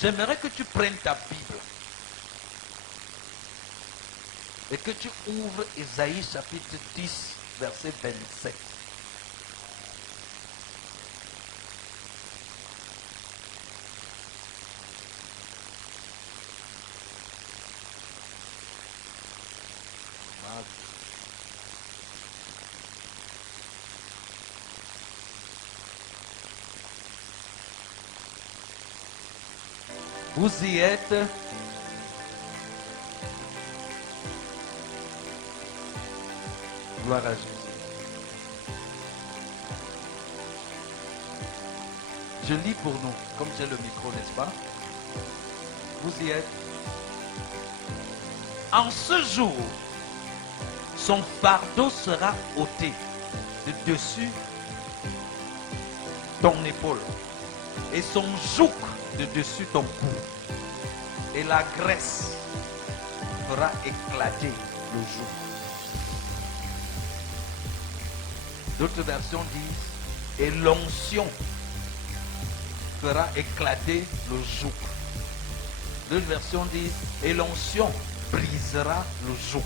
J'aimerais que tu prennes ta Bible et que tu ouvres Ésaïe chapitre 10, verset 27. Vous y êtes. Gloire à Jésus. Je lis pour nous, comme j'ai le micro, n'est-ce pas? Vous y êtes. En ce jour, son fardeau sera ôté de dessus ton épaule et son joug de dessus ton cou. Et la graisse fera éclater le joug. D'autres versions disent, et l'onction fera éclater le joug. D'autres versions disent, et l'onction brisera le joug.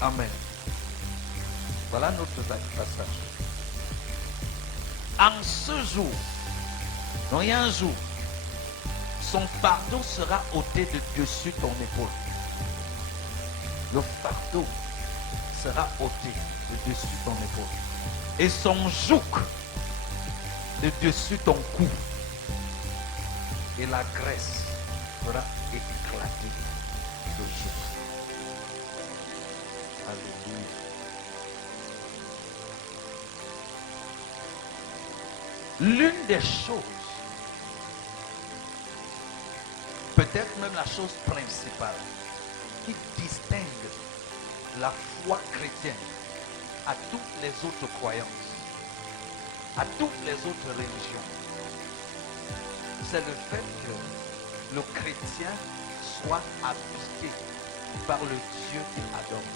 Amen. Voilà notre passage. En ce jour, donc il y a un jour, son fardeau sera ôté de dessus ton épaule. Le fardeau sera ôté de dessus ton épaule. Et son joug de dessus ton cou. Et la graisse fera éclater le joug. Alléluia. L'une des choses, peut-être même la chose principale, qui distingue la foi chrétienne à toutes les autres croyances, à toutes les autres religions, c'est le fait que le chrétien soit habité par le Dieu qu'il adore.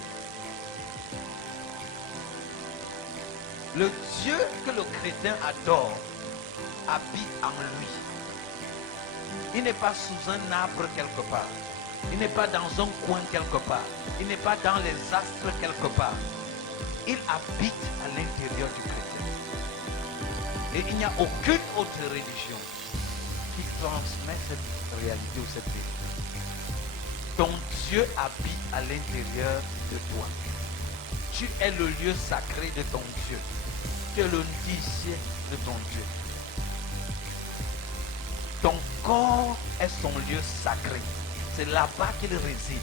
Le Dieu que le chrétien adore habite en lui. Il n'est pas sous un arbre quelque part. Il n'est pas dans un coin quelque part. Il n'est pas dans les astres quelque part. Il habite à l'intérieur du chrétien. Et il n'y a aucune autre religion qui transmet cette réalité ou cette vérité. Ton Dieu habite à l'intérieur de toi. Tu es le lieu sacré de ton Dieu. Tu es le nid de ton Dieu. Ton corps est son lieu sacré. C'est là-bas qu'il réside.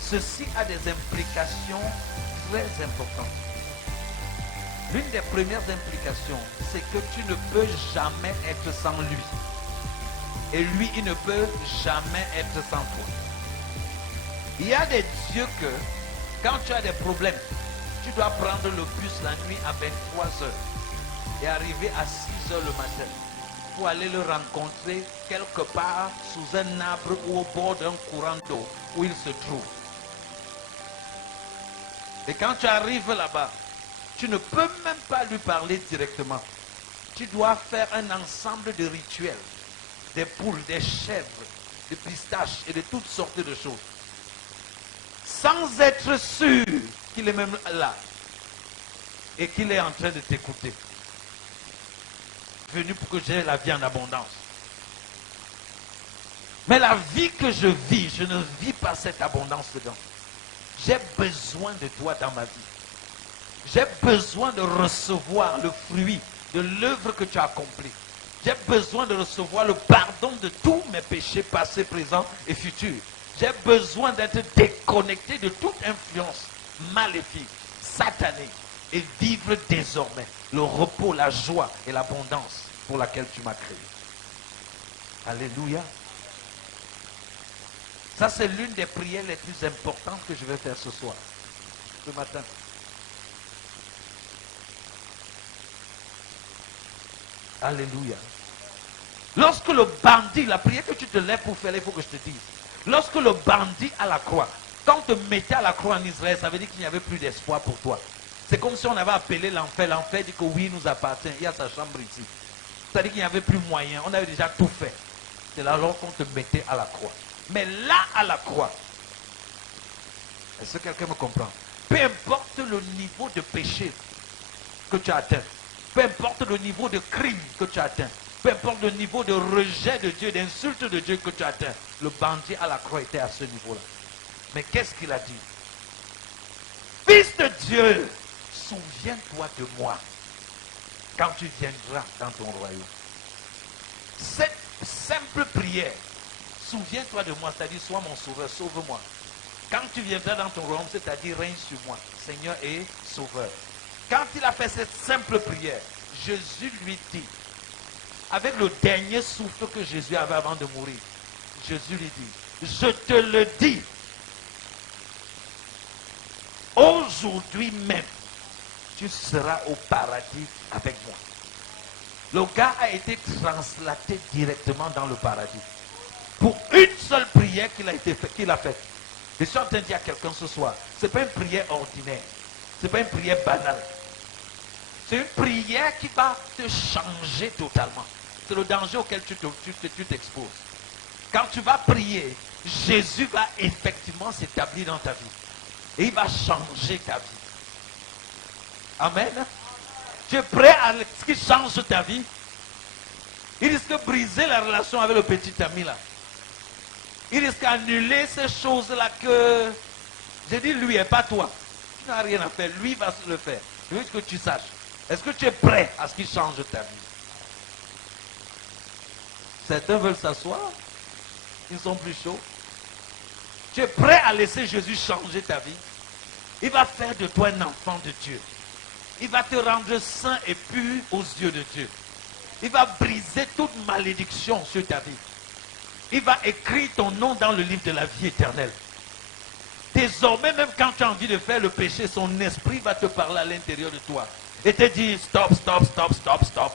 Ceci a des implications très importantes. L'une des premières implications, c'est que tu ne peux jamais être sans lui. Et lui, il ne peut jamais être sans toi. Il y a des dieux que, quand tu as des problèmes, tu dois prendre le bus la nuit à 23 heures et arriver à 6 heures le matin pour aller le rencontrer quelque part sous un arbre ou au bord d'un courant d'eau où il se trouve. Et quand tu arrives là-bas, tu ne peux même pas lui parler directement. Tu dois faire un ensemble de rituels, des poules, des chèvres, des pistaches et de toutes sortes de choses. Sans être sûr qu'il est même là et qu'il est en train de t'écouter. Venu pour que j'aie la vie en abondance. Mais la vie que je vis, je ne vis pas cette abondance dedans. J'ai besoin de toi dans ma vie. J'ai besoin de recevoir le fruit de l'œuvre que tu as accomplie. J'ai besoin de recevoir le pardon de tous mes péchés passés, présents et futurs. J'ai besoin d'être déconnecté de toute influence maléfique, satanique, et vivre désormais le repos, la joie et l'abondance pour laquelle tu m'as créé. Alléluia. Ça, c'est l'une des prières les plus importantes que je vais faire ce soir, ce matin. Alléluia. Lorsque le bandit, la prière que tu te lèves pour faire, il faut que je te dise. Lorsque le bandit à la croix, quand on te mettait à la croix en Israël, ça veut dire qu'il n'y avait plus d'espoir pour toi. C'est comme si on avait appelé l'enfer. L'enfer dit que oui, il nous appartient. Il y a sa chambre ici. C'est-à-dire qu'il n'y avait plus moyen. On avait déjà tout fait. C'est là qu'on te mettait à la croix. Mais là, à la croix, est-ce que quelqu'un me comprend? Peu importe le niveau de péché que tu as atteint, peu importe le niveau de crime que tu as atteint, peu importe le niveau de rejet de Dieu, d'insulte de Dieu que tu as atteint, le bandit à la croix était à ce niveau-là. Mais qu'est-ce qu'il a dit? Fils de Dieu, souviens-toi de moi quand tu viendras dans ton royaume. Cette simple prière, souviens-toi de moi, c'est-à-dire sois mon sauveur, sauve-moi. Quand tu viendras dans ton royaume, c'est-à-dire règne sur moi, Seigneur et Sauveur. Quand il a fait cette simple prière, Jésus lui dit, avec le dernier souffle que Jésus avait avant de mourir, Jésus lui dit, je te le dis, aujourd'hui même, tu seras au paradis avec moi. Le gars a été translaté directement dans le paradis. Pour une seule prière qu'il a faite. Je suis en train de dire à quelqu'un ce soir, ce n'est pas une prière ordinaire. Ce n'est pas une prière banale. C'est une prière qui va te changer totalement. C'est le danger auquel tu t'exposes. Quand tu vas prier, Jésus va effectivement s'établir dans ta vie. Et il va changer ta vie. Amen. Tu es prêt à ce qui change ta vie? Il risque de briser la relation avec le petit ami là. Il risque d'annuler ces choses-là que... Je dis lui et pas toi. Tu n'as rien à faire. Lui va le faire. Je veux que tu saches. Est-ce que tu es prêt à ce qu'il change ta vie? Certains veulent s'asseoir. Ils sont plus chauds. Tu es prêt à laisser Jésus changer ta vie? Il va faire de toi un enfant de Dieu. Il va te rendre saint et pur aux yeux de Dieu. Il va briser toute malédiction sur ta vie. Il va écrire ton nom dans le livre de la vie éternelle. Désormais, même quand tu as envie de faire le péché, son esprit va te parler à l'intérieur de toi. Et te dire stop, stop, stop, stop, stop.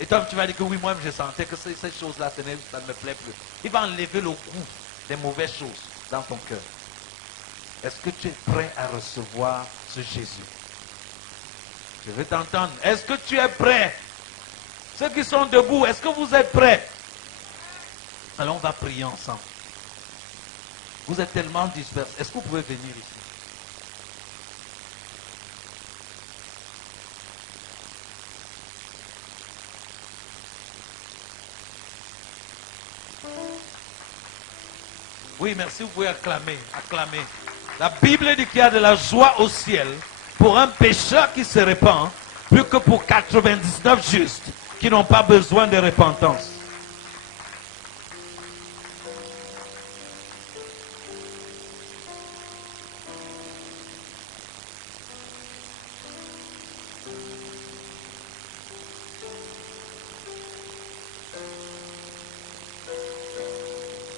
Et toi, tu vas dire que oui, moi je sentais que ces choses-là, ça ne me plaît plus. Il va enlever le goût des mauvaises choses dans ton cœur. Est-ce que tu es prêt à recevoir ce Jésus? Je veux t'entendre. Est-ce que tu es prêt? Ceux qui sont debout, est-ce que vous êtes prêts? Alors on va prier ensemble. Vous êtes tellement dispersés. Est-ce que vous pouvez venir ici? Oui, merci, vous pouvez acclamer, acclamer. La Bible dit qu'il y a de la joie au ciel pour un pécheur qui se répand, plus que pour 99 justes qui n'ont pas besoin de repentance.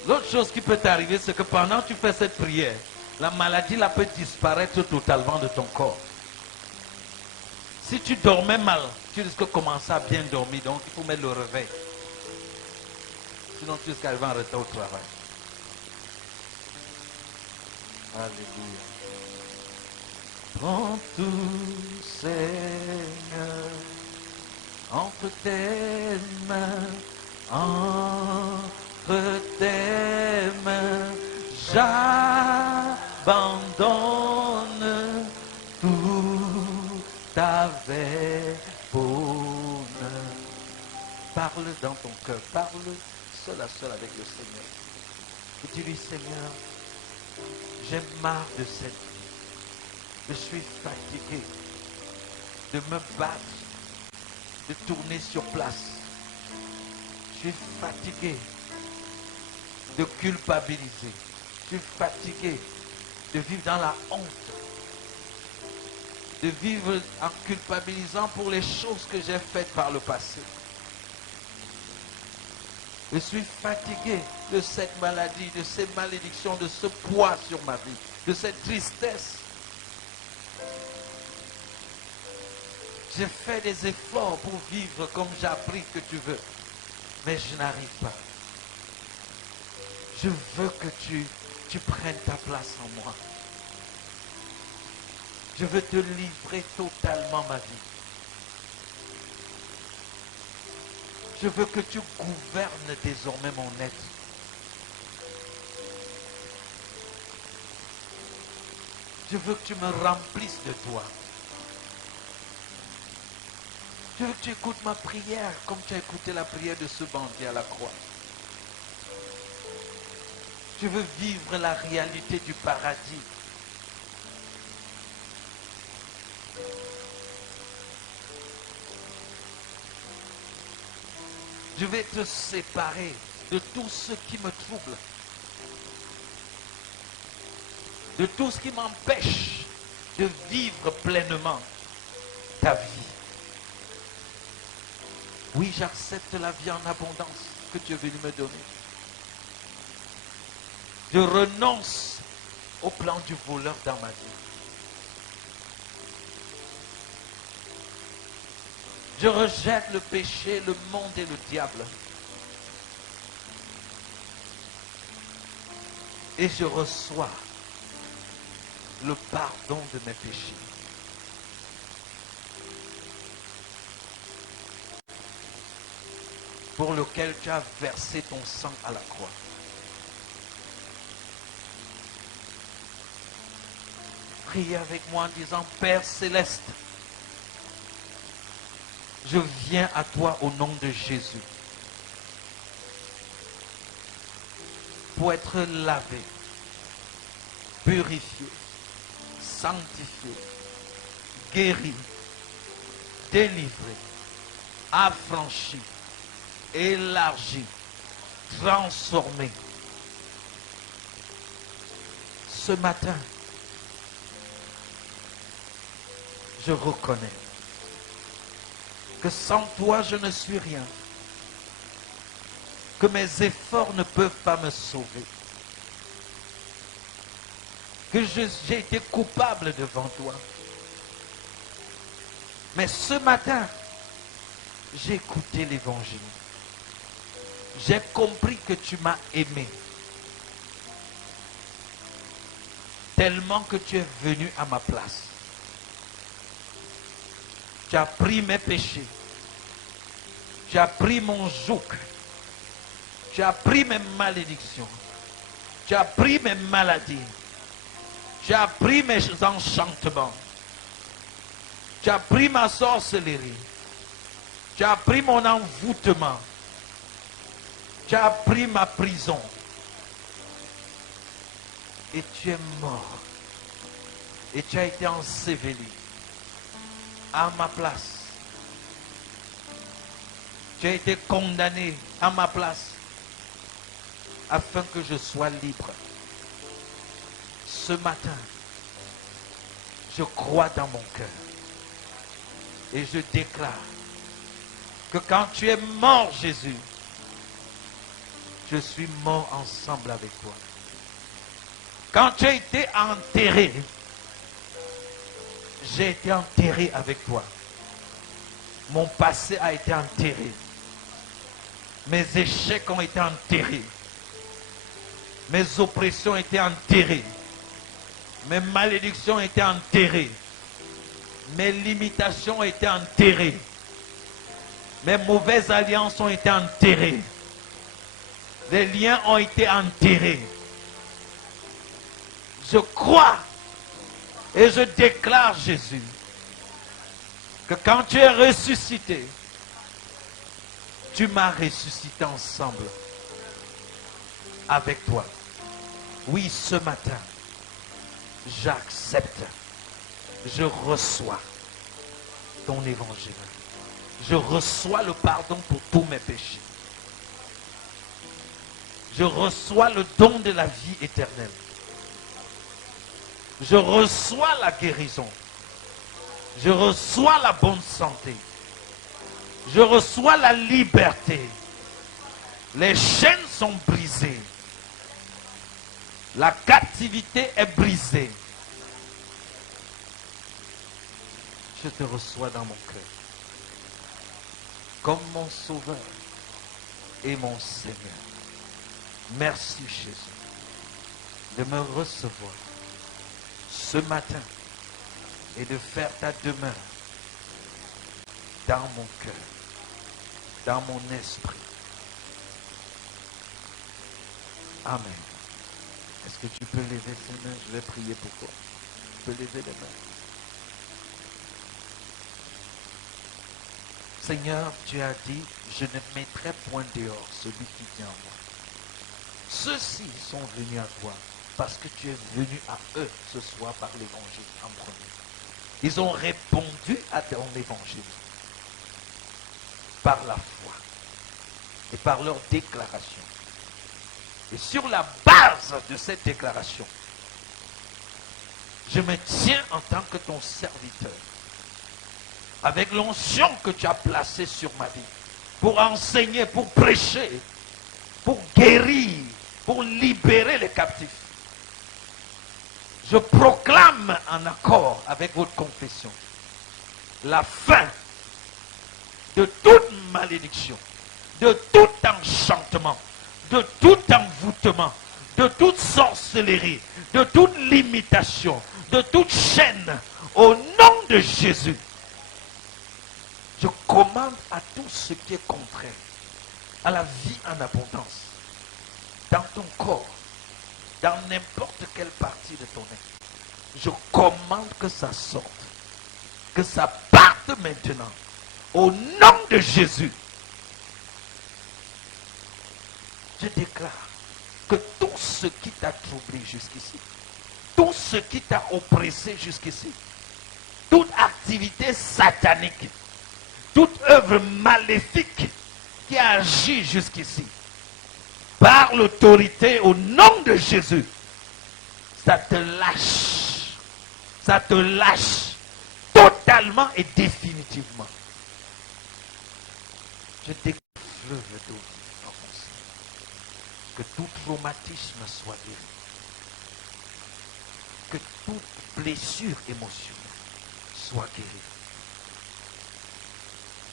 L'autre chose qui peut t'arriver, c'est que pendant que tu fais cette prière, la maladie là peut disparaître totalement de ton corps. Si tu dormais mal, tu risques de commencer à bien dormir, donc il faut mettre le réveil. Sinon tu risques d'arriver en retard au travail. Alléluia. Prends tout, Seigneur, entre tes mains, entre tes mains, j'abandonne tout avec bonheur. Parle dans ton cœur, parle seul à seul avec le Seigneur. Et dis-lui, Seigneur, j'ai marre de cette vie. Je suis fatigué de me battre, de tourner sur place. Je suis fatigué de culpabiliser. Je suis fatigué de vivre dans la honte. De vivre en culpabilisant pour les choses que j'ai faites par le passé. Je suis fatigué de cette maladie, de ces malédictions, de ce poids sur ma vie, de cette tristesse. J'ai fait des efforts pour vivre comme j'ai appris que tu veux, mais je n'arrive pas. Je veux que tu prennes ta place en moi. Je veux te livrer totalement ma vie. Je veux que tu gouvernes désormais mon être. Je veux que tu me remplisses de toi. Je veux que tu écoutes ma prière comme tu as écouté la prière de ce bandit à la croix. Je veux vivre la réalité du paradis. Je vais te séparer de tout ce qui me trouble, de tout ce qui m'empêche de vivre pleinement ta vie. Oui, j'accepte la vie en abondance que tu es venu me donner. Je renonce au plan du voleur dans ma vie. Je rejette le péché, le monde et le diable. Et je reçois le pardon de mes péchés. Pour lequel tu as versé ton sang à la croix. Priez avec moi en disant, Père Céleste, je viens à toi au nom de Jésus pour être lavé, purifié, sanctifié, guéri, délivré, affranchi, élargi, transformé. Ce matin, je reconnais que sans toi, je ne suis rien. Que mes efforts ne peuvent pas me sauver. Que j'ai été coupable devant toi. Mais ce matin, j'ai écouté l'évangile. J'ai compris que tu m'as aimé. Tellement que tu es venu à ma place. Tu as pris mes péchés. Tu as pris mon joug. Tu as pris mes malédictions. Tu as pris mes maladies. Tu as pris mes enchantements. Tu as pris ma sorcellerie. Tu as pris mon envoûtement. Tu as pris ma prison. Et tu es mort. Et tu as été enseveli à ma place. Tu as été condamné à ma place afin que je sois libre. Ce matin, je crois dans mon cœur et je déclare que quand tu es mort, Jésus, je suis mort ensemble avec toi. Quand tu as été enterré, j'ai été enterré avec toi. Mon passé a été enterré. Mes échecs ont été enterrés. Mes oppressions ont été enterrées. Mes malédictions ont été enterrées. Mes limitations ont été enterrées. Mes mauvaises alliances ont été enterrées. Les liens ont été enterrés. Je crois et je déclare, Jésus, que quand tu es ressuscité, tu m'as ressuscité ensemble avec toi. Oui, ce matin, j'accepte, je reçois ton évangile. Je reçois le pardon pour tous mes péchés. Je reçois le don de la vie éternelle. Je reçois la guérison. Je reçois la bonne santé. Je reçois la liberté. Les chaînes sont brisées. La captivité est brisée. Je te reçois dans mon cœur comme mon sauveur et mon Seigneur. Merci Jésus de me recevoir ce matin et de faire ta demeure dans mon cœur. dans mon esprit. Amen. Est-ce que tu peux lever ses mains? Je vais prier pour toi. Tu peux lever les mains. Seigneur, tu as dit, je ne mettrai point dehors celui qui vient à moi. Ceux-ci sont venus à toi parce que tu es venu à eux ce soir par l'évangile en premier. Ils ont répondu à ton évangile par la foi et par leur déclaration. Et sur la base de cette déclaration, je me tiens en tant que ton serviteur, avec l'onction que tu as placée sur ma vie, pour enseigner, pour prêcher, pour guérir, pour libérer les captifs. Je proclame en accord avec votre confession la fin de toute malédiction, de tout enchantement, de tout envoûtement, de toute sorcellerie, de toute limitation, de toute chaîne, au nom de Jésus. Je commande à tout ce qui est contraire à la vie en abondance, dans ton corps, dans n'importe quelle partie de ton être. Je commande que ça sorte, que ça parte maintenant, au nom de Jésus. Je déclare que tout ce qui t'a troublé jusqu'ici, tout ce qui t'a oppressé jusqu'ici, toute activité satanique, toute œuvre maléfique qui a agi jusqu'ici, par l'autorité au nom de Jésus, ça te lâche. Ça te lâche totalement et définitivement. Je déclare fleuve d'eau dans mon sein. Que tout traumatisme soit guéri. Que toute blessure émotionnelle soit guérie.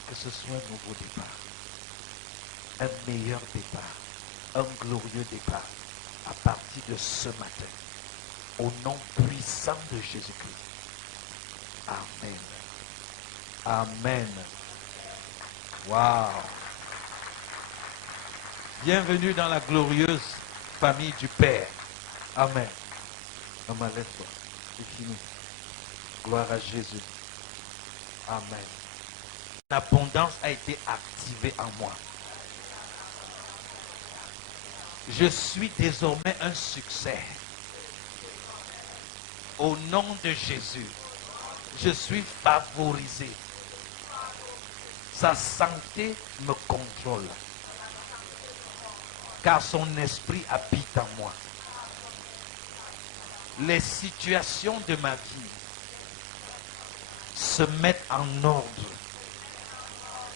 Que ce soit un nouveau départ. Un meilleur départ. Un glorieux départ. À partir de ce matin. Au nom puissant de Jésus-Christ. Amen. Amen. Wow. Bienvenue dans la glorieuse famille du Père. Amen. Maman, lève-toi. C'est fini. Gloire à Jésus. Amen. L'abondance a été activée en moi. Je suis désormais un succès. Au nom de Jésus, je suis favorisé. Sa santé me contrôle. Car son esprit habite en moi. Les situations de ma vie se mettent en ordre.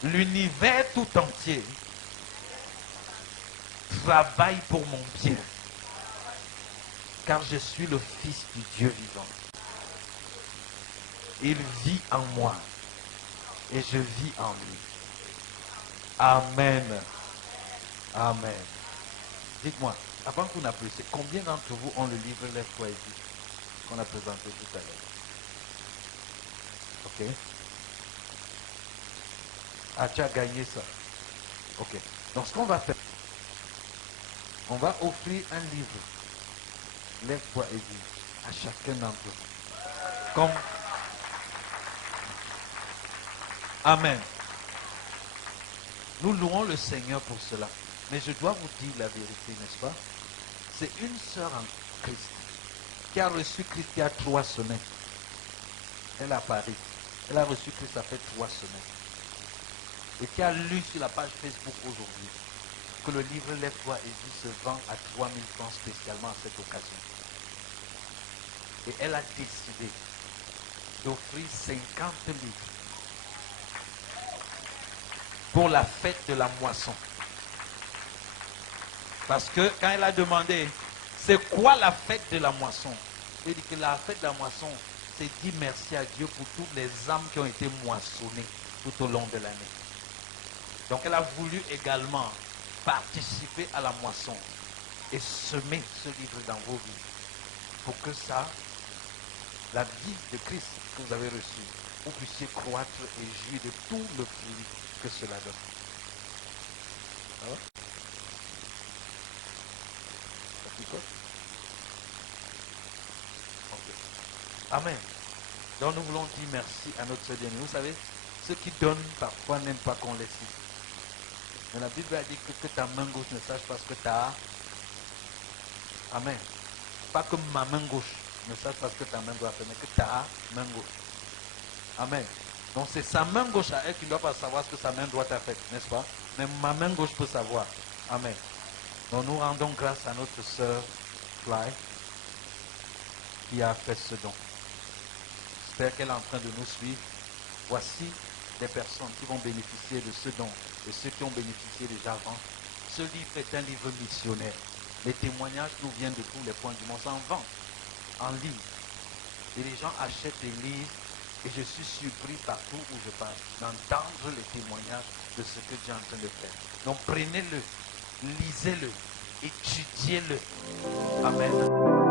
L'univers tout entier travaille pour mon bien. Car je suis le Fils du Dieu vivant. Il vit en moi. Et je vis en lui. Amen. Amen. Dites-moi, avant qu'on applaudisse, combien d'entre vous ont le livre Lève-toi et vis qu'on a présenté tout à l'heure? Ok. Ah, tu as gagné ça. Ok. Donc ce qu'on va faire, on va offrir un livre. Lève-toi et vis à chacun d'entre vous. Comme... Amen. Nous louons le Seigneur pour cela. Mais je dois vous dire la vérité, n'est-ce pas? C'est une sœur en Christ qui a reçu Christ il y a 3 semaines. Elle est à Paris. Elle a reçu Christ ça fait 3 semaines. Et qui a lu sur la page Facebook aujourd'hui que le livre Lève-toi et vis se vend à 3 000 francs spécialement à cette occasion. Et elle a décidé d'offrir 50 livres pour la fête de la moisson. Parce que quand elle a demandé, c'est quoi la fête de la moisson? Elle dit que la fête de la moisson, c'est dire merci à Dieu pour toutes les âmes qui ont été moissonnées tout au long de l'année. Donc elle a voulu également participer à la moisson et semer ce livre dans vos vies pour que ça, la vie de Christ que vous avez reçue, vous puissiez croître et jouir de tout le fruit que cela donne. Ça va? Ça picote? Ok. Amen. Donc nous voulons dire merci à notre Seigneur bien-aimé. Vous savez, ceux qui donnent parfois n'aiment pas qu'on les cite. Mais la Bible a dit que ta main gauche ne sache pas ce que tu as. Amen. Pas que ma main gauche ne sache pas ce que ta main doit faire, mais que ta main gauche. Amen. Donc c'est sa main gauche à elle qui ne doit pas savoir ce que sa main droite a fait, n'est-ce pas? Mais ma main gauche peut savoir. Amen. Donc nous rendons grâce à notre sœur Fly qui a fait ce don. J'espère qu'elle est en train de nous suivre. Voici des personnes qui vont bénéficier de ce don et ceux qui ont bénéficié déjà avant. Ce livre est un livre missionnaire. Les témoignages nous viennent de tous les points du monde. C'est en vente, en ligne. Et les gens achètent des livres et je suis surpris partout où je passe d'entendre les témoignages de ce que Dieu est en train de faire. Donc prenez-le, lisez-le, étudiez-le. Amen.